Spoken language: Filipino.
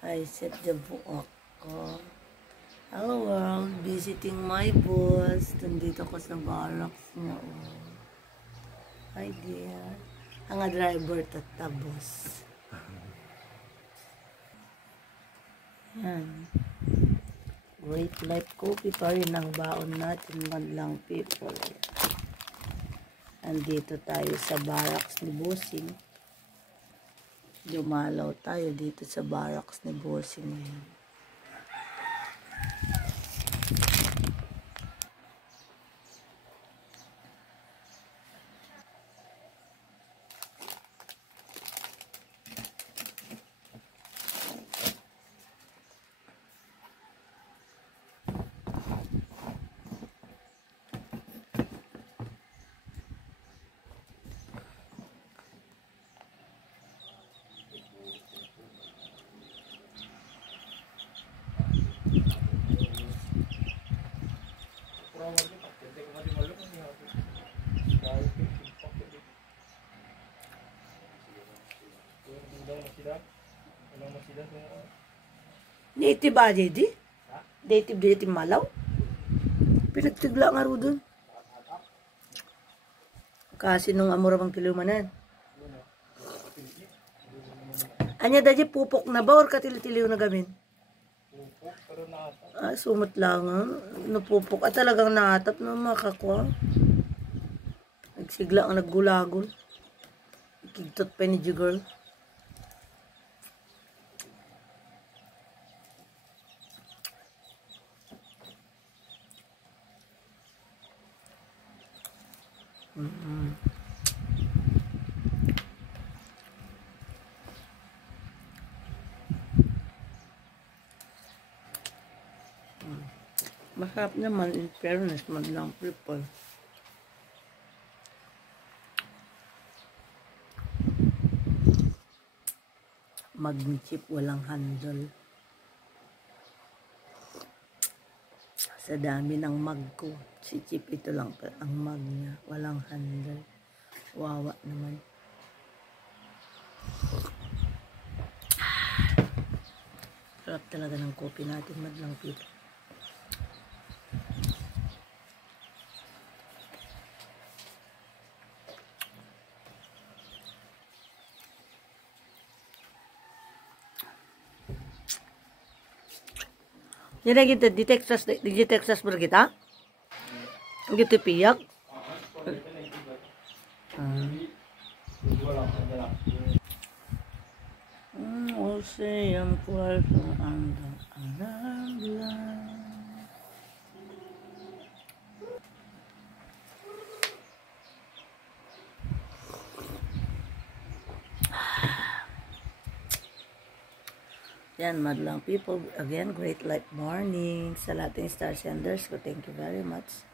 I set the book ako. Hello world, visiting my boss. Nandito ko sa barracks niya. Oh. Hi dear. Ang driver tatabos. Yan. Great Life Coffee pa rin ang baon natin, madlang people. Andito tayo sa barracks ni Bossing. Dumalaw tayo dito sa barracks ni Bossing ngayon. Native ba, JD? Native Malaw? Pinagtigla nga ro dun. Kasi nung amura bang tilimanan. Anya daji pupok na ba or katil-tiliw na gamin? Sumot lang ha. Napupok. Talagang naatap na makakwa. Nagsigla ang naggulagol. Ikigtot pa ni girl. Masarap naman, in fairness, madlang people. Mag-chip, walang handle. Sa dami ng mag ko, si Chip ito lang ang mag niya, walang handle. Wawa naman. Sarap talaga ng kopi natin, madlang people. Nila kita di Texas ber kita. Gitu piyak. Ocean puerto anda andando. Yan, madlang people. Again, great life morning. Sa lahat ng star senders ko, thank you very much.